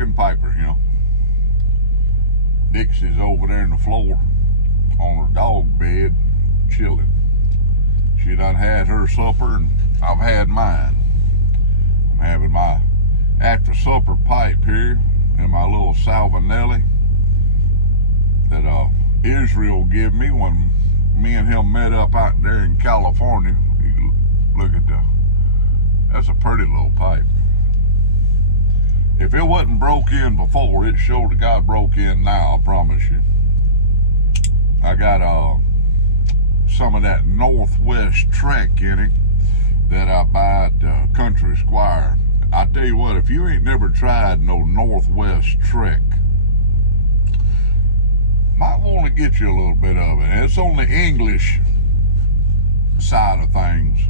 trucking Piper, you know. Dixie's over there on the floor on her dog bed, chilling. She done had her supper, and I've had mine. I'm having my after supper pipe here in my little Salvinelli that Israel gave me when me and him met up out there in California. You look at that's a pretty little pipe. If it wasn't broke in before, it sure to God broke in now, I promise you. I got some of that Northwest Trek in it that I buy at Country Squire. I tell you what, if you ain't never tried no Northwest Trek, might want to get you a little bit of it. It's on the English side of things,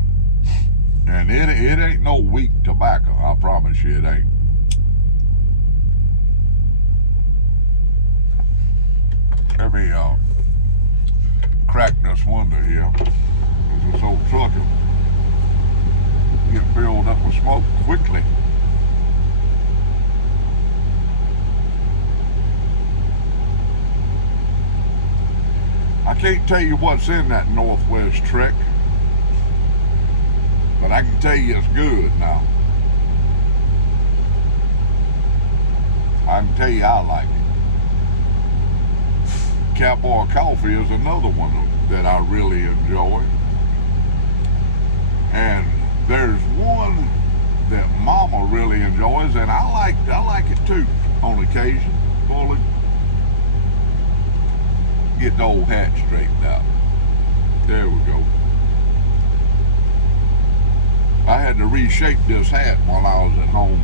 and it ain't no weak tobacco, I promise you it ain't. Let me crack this window here, because this old truck will get filled up with smoke quickly. I can't tell you what's in that Northwest Trek, but I can tell you it's good now. I can tell you I like it. Cowboy Coffee is another one that I really enjoy. And there's one that Mama really enjoys, and I like it too on occasion. Fully get the old hat straightened out. There we go. I had to reshape this hat while I was at home.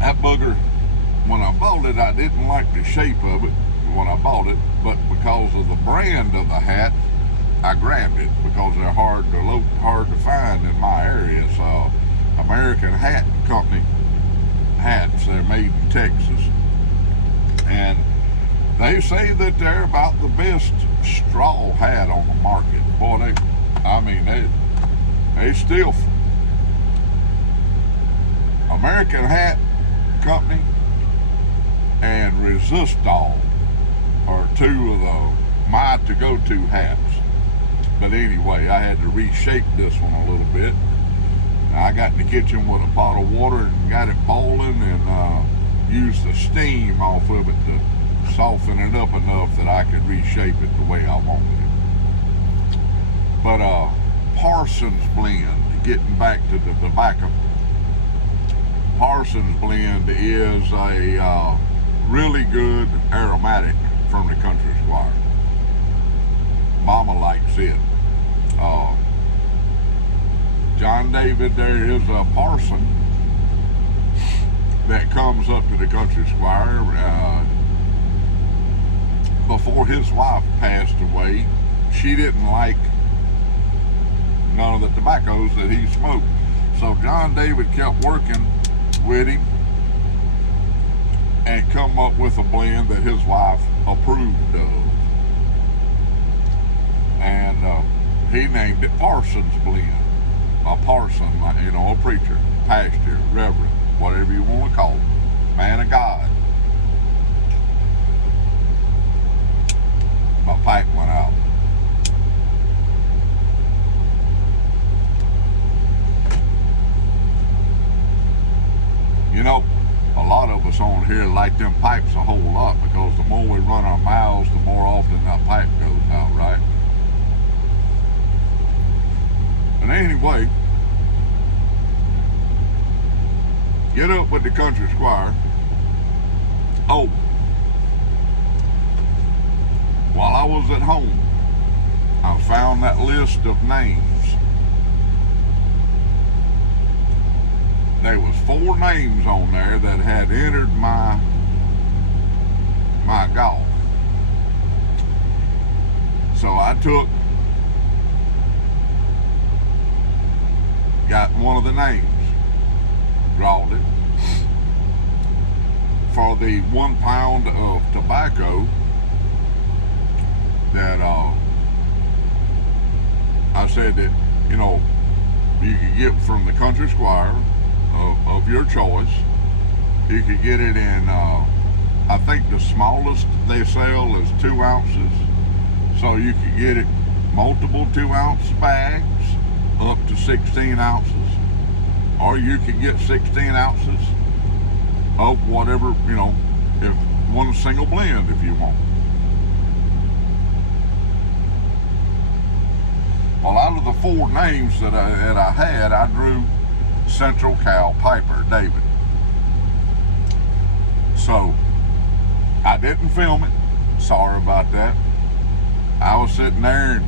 That bugger, when I bought it, I didn't like the shape of it when I bought it, but because of the brand of the hat, I grabbed it because they're hard to find in my area. It's American Hat Company hats. They're made in Texas, and they say that they're about the best straw hat on the market. Boy, they still. American Hat Company and Resistol are two of my to-go-to hats. But anyway, I had to reshape this one a little bit. I got in the kitchen with a pot of water and got it boiling, and used the steam off of it to soften it up enough that I could reshape it the way I wanted it. But Parsons Blend, getting back to the tobacco, Parsons Blend is a really good aromatic from the Country Squire. Mama likes it. John David, there is a parson that comes up to the Country Squire. Before his wife passed away, she didn't like none of the tobaccos that he smoked. So John David kept working with him and come up with a blend that his wife approved of. And he named it Parsons Blend. A parson, a preacher, pastor, reverend, whatever you want to call it, man of God. My pipe went out. A lot of us on here like them pipes a whole lot, because the more we run our mouths, the more often that pipe goes out, right? And anyway, get up with the Country Squire. Oh, while I was at home, I found that list of names. There was 4 names on there that had entered my golf. So I got one of the names, drawed it. For the 1 pound of tobacco that I said that, you could get from the Country Squire of your choice, You could get it in, I think the smallest they sell is 2 ounces. So you could get it multiple 2-ounce bags up to 16 ounces. Or you could get 16 ounces of whatever, you know, if one single blend if you want. Well, out of the 4 names that I had, I drew Central Cal Piper David. So I didn't film it. Sorry about that. I was sitting there and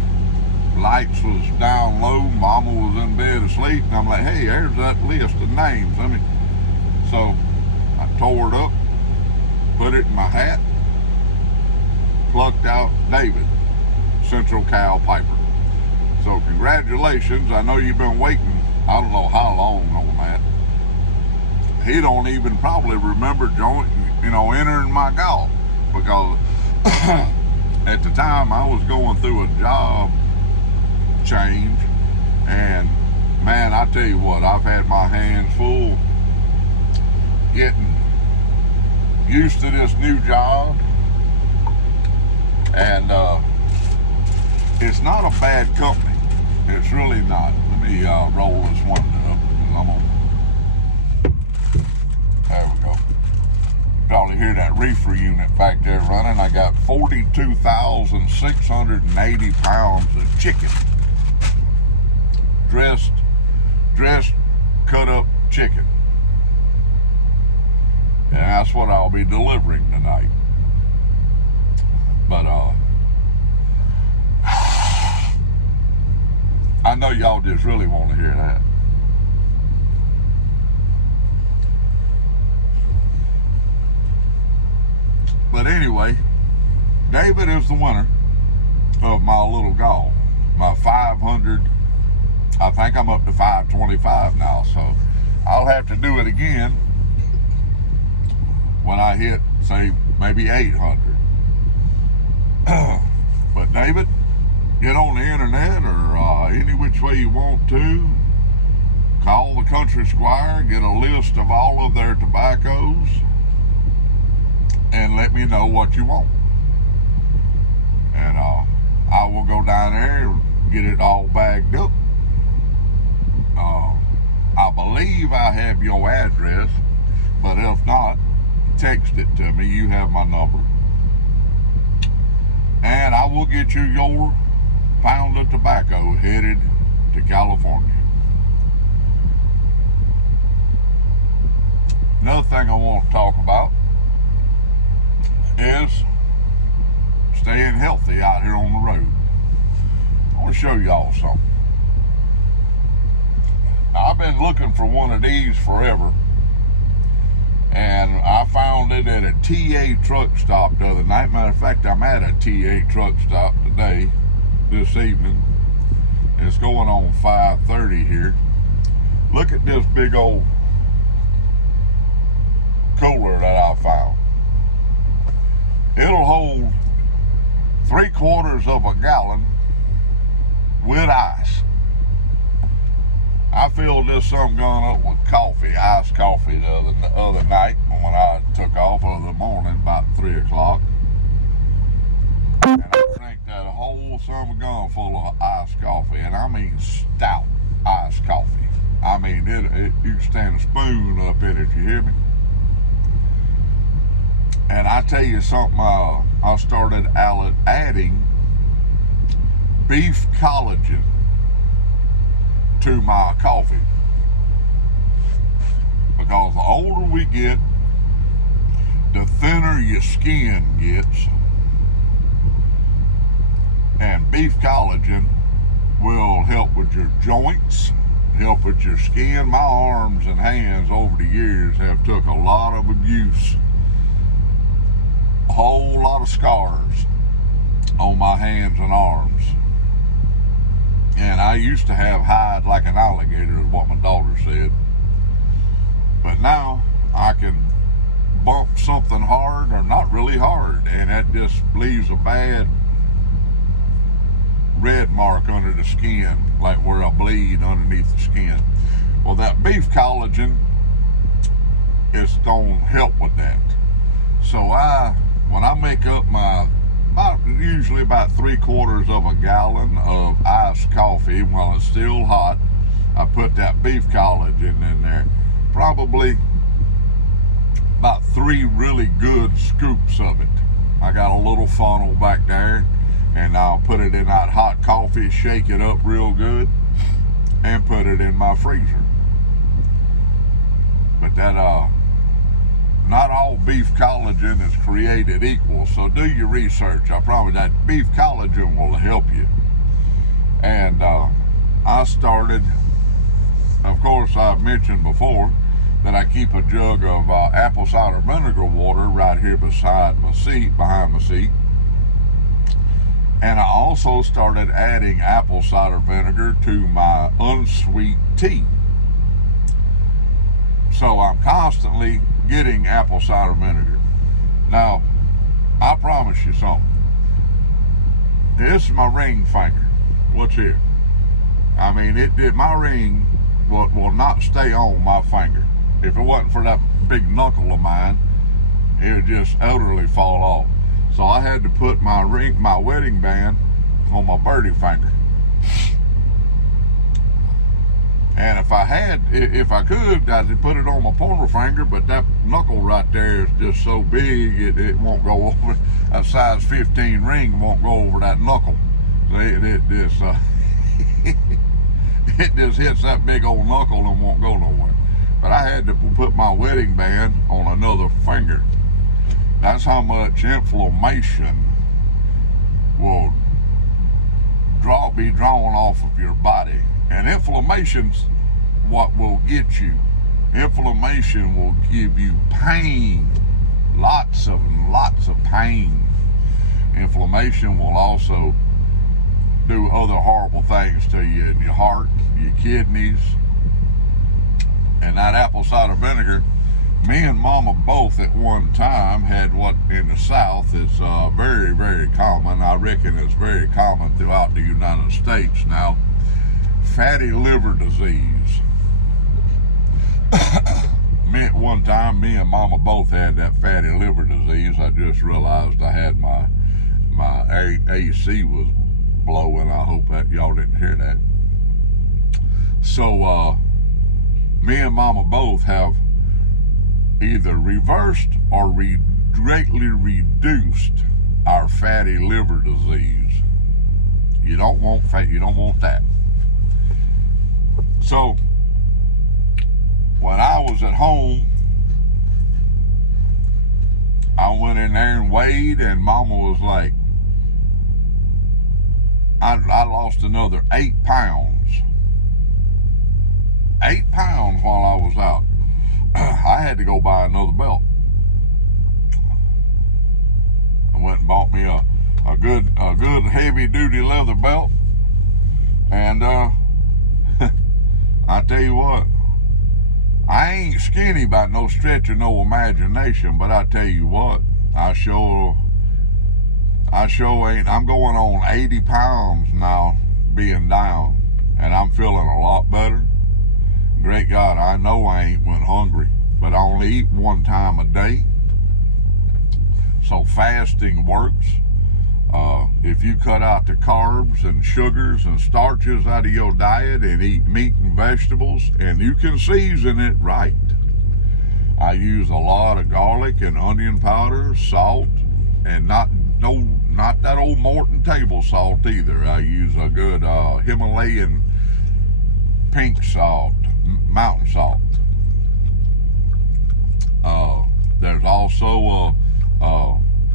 lights was down low. Mama was in bed asleep, and I'm like, hey, there's that list of names. So I tore it up, put it in my hat, plucked out David, Central Cal Piper. So congratulations. I know you've been waiting, I don't know how long on that. He don't even probably remember entering my golf, because at the time I was going through a job change, and man, I tell you what, I've had my hands full getting used to this new job, and it's not a bad company. It's really not. Let me roll this one up. There we go. You probably hear that reefer unit back there running. I got 42,680 pounds of chicken. Dressed, cut up chicken. And that's what I'll be delivering tonight. But I know y'all just really want to hear that. But anyway, David is the winner of my little golf. My 500, I think I'm up to 525 now, so I'll have to do it again when I hit, say, maybe 800. But David, get on the internet or any which way you want to. Call the Country Squire, get a list of all of their tobaccos, and let me know what you want. And I will go down there and get it all bagged up. I believe I have your address, but if not, text it to me. You have my number. And I will get you your pound of tobacco headed to California. Another thing I want to talk about is staying healthy out here on the road. I want to show y'all something. I've been looking for one of these forever, and I found it at a TA truck stop the other night. Matter of fact, I'm at a TA truck stop today, this evening. It's going on 5:30 here. Look at this big old cooler that I found. It'll hold 3/4 of a gallon with ice. I filled this some gun up with coffee, iced coffee the other night when I took off of the morning about 3 o'clock. And I drank that whole summer gun full of iced coffee, and I mean stout iced coffee. I mean, you can stand a spoon up in it, you hear me? And I tell you something, I started adding beef collagen to my coffee, because the older we get, the thinner your skin gets, and beef collagen will help with your joints, help with your skin. My arms and hands over the years have took a lot of abuse, a whole lot of scars on my hands and arms. And I used to have hide like an alligator, is what my daughter said. But now I can bump something hard, or not really hard, and that just leaves a bad red mark under the skin, like where I bleed underneath the skin. Well, that beef collagen it's gonna help with that. So when I make up usually about 3/4 of a gallon of iced coffee while it's still hot, I put that beef collagen in there. Probably about 3 really good scoops of it. I got a little funnel back there, and I'll put it in that hot coffee, shake it up real good, and put it in my freezer. But that not all beef collagen is created equal, so do your research. I promise that beef collagen will help you. And I started, of course, I've mentioned before that I keep a jug of apple cider vinegar water right here beside my seat, behind my seat. And I also started adding apple cider vinegar to my unsweet tea. So I'm constantly getting apple cider vinegar. Now, I promise you something. This is my ring finger. What's here? I mean, my ring will not stay on my finger. If it wasn't for that big knuckle of mine, it would just utterly fall off. So I had to put my wedding band on my birdie finger. And if I could, I'd put it on my pointer finger, but that knuckle right there is just so big, it won't go over. A size 15 ring won't go over that knuckle. So it just hits that big old knuckle and won't go nowhere. But I had to put my wedding band on another finger. That's how much inflammation will be drawn off of your body. And inflammation's what will get you. Inflammation will give you pain, lots of pain. Inflammation will also do other horrible things to you in your heart, your kidneys. And that apple cider vinegar, me and Mama both at one time had what in the South is very, very common. I reckon it's very common throughout the United States now. Fatty liver disease. One time, me and Mama both had that fatty liver disease. I just realized I had my AC was blowing. I hope that y'all didn't hear that. So, me and Mama both have either reversed or greatly reduced our fatty liver disease. You don't want that. So when I was at home, I went in there and weighed, and Mama was like, I lost another 8 pounds. 8 pounds while I was out. I had to go buy another belt. I went and bought me a good heavy duty leather belt, and I tell you what, I ain't skinny by no stretch of no imagination, but I tell you what, I sure ain't. I'm going on 80 pounds now being down, and I'm feeling a lot better. Great God, I know I ain't went hungry, but I only eat one time a day. So fasting works. If you cut out the carbs and sugars and starches out of your diet and eat meat and vegetables, and you can season it right. I use a lot of garlic and onion powder, salt, and not that old Morton table salt either. I use a good Himalayan pink salt, mountain salt. There's also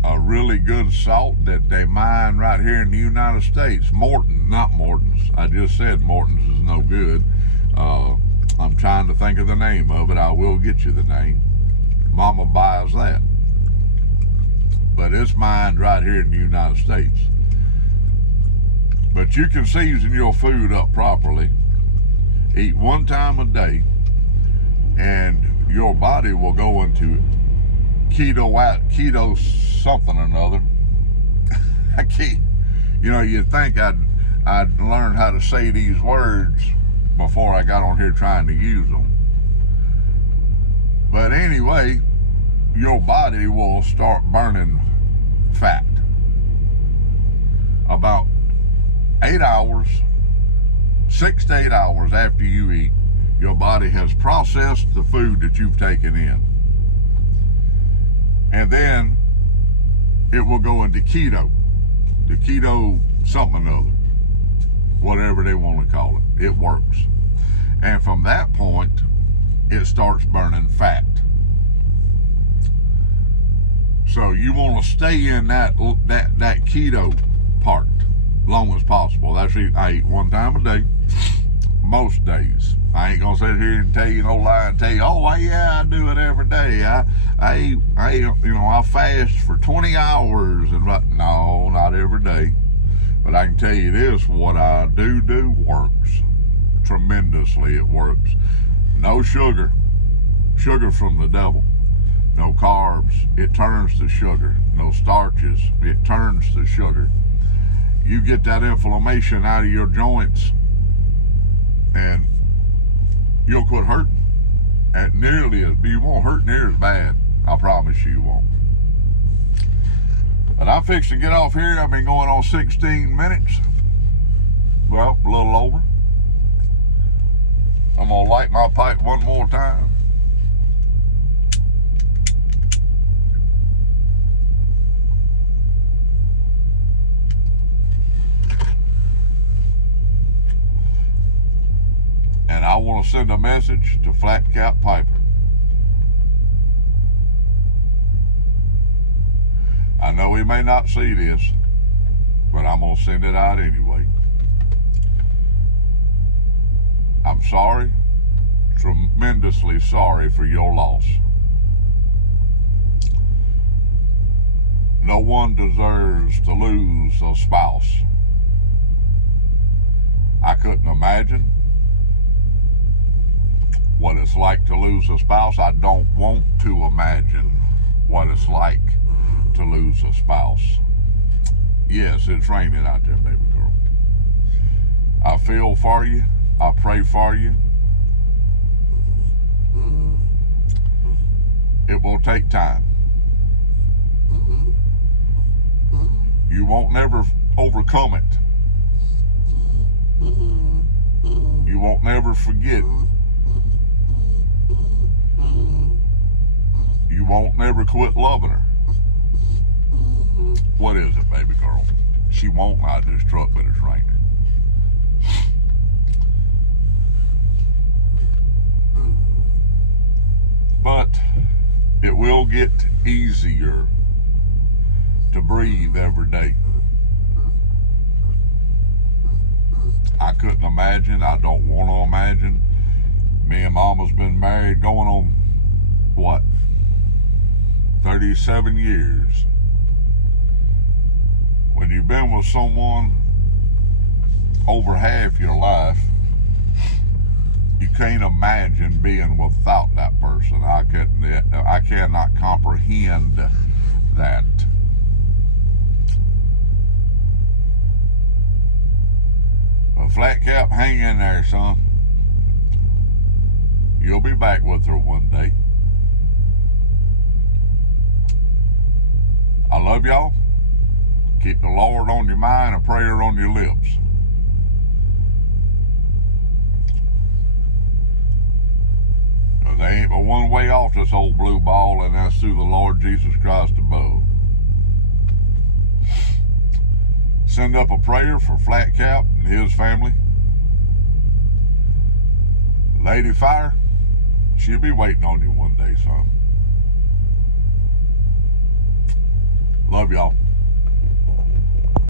a really good salt that they mine right here in the United States. Morton, not Morton's. I just said Morton's is no good. I'm trying to think of the name of it. I will get you the name. Mama buys that. But it's mined right here in the United States. But you can season your food up properly. Eat one time a day, and your body will go into keto something or another. You'd think I'd learn how to say these words before I got on here trying to use them. But anyway, your body will start burning fat. About 8 hours, 6 to 8 hours after you eat, your body has processed the food that you've taken in. And then it will go into keto. The keto something or other. Whatever they want to call it. It works. And from that point, it starts burning fat. So you want to stay in that keto part long as possible. I eat one time a day, most days. I ain't gonna sit here and tell you no lie and tell you, oh yeah, I do it every day. I fast for 20 hours and no, not every day. But I can tell you this: what I do works tremendously. It works. No sugar from the devil. No carbs, it turns to sugar. No starches, it turns to sugar. You get that inflammation out of your joints and you'll quit hurting. You won't hurt near as bad. I promise you won't. But I'm fixing to get off here. I've been going on 16 minutes. Well, a little over. I'm gonna light my pipe one more time. And I want to send a message to Flat Cap Piper. I know he may not see this, but I'm going to send it out anyway. I'm sorry, tremendously sorry for your loss. No one deserves to lose a spouse. I couldn't imagine what it's like to lose a spouse. I don't want to imagine what it's like to lose a spouse. Yes, it's raining out there, baby girl. I feel for you. I pray for you. It will take time. You won't never overcome it. You won't never forget. You won't never quit loving her. What is it, baby girl? She won't ride this truck, but it's raining. But it will get easier to breathe every day. I couldn't imagine. I don't want to imagine. Me and Mama's been married going on, what, 37 years. When you've been with someone over half your life, you can't imagine being without that person. I cannot comprehend that. But Flat Cap, hang in there, son. You'll be back with her one day. I love y'all. Keep the Lord on your mind, a prayer on your lips. There ain't but one way off this old blue ball, and that's through the Lord Jesus Christ above. Send up a prayer for Flat Cap and his family. Lady Fire, she'll be waiting on you one day, son. Love y'all.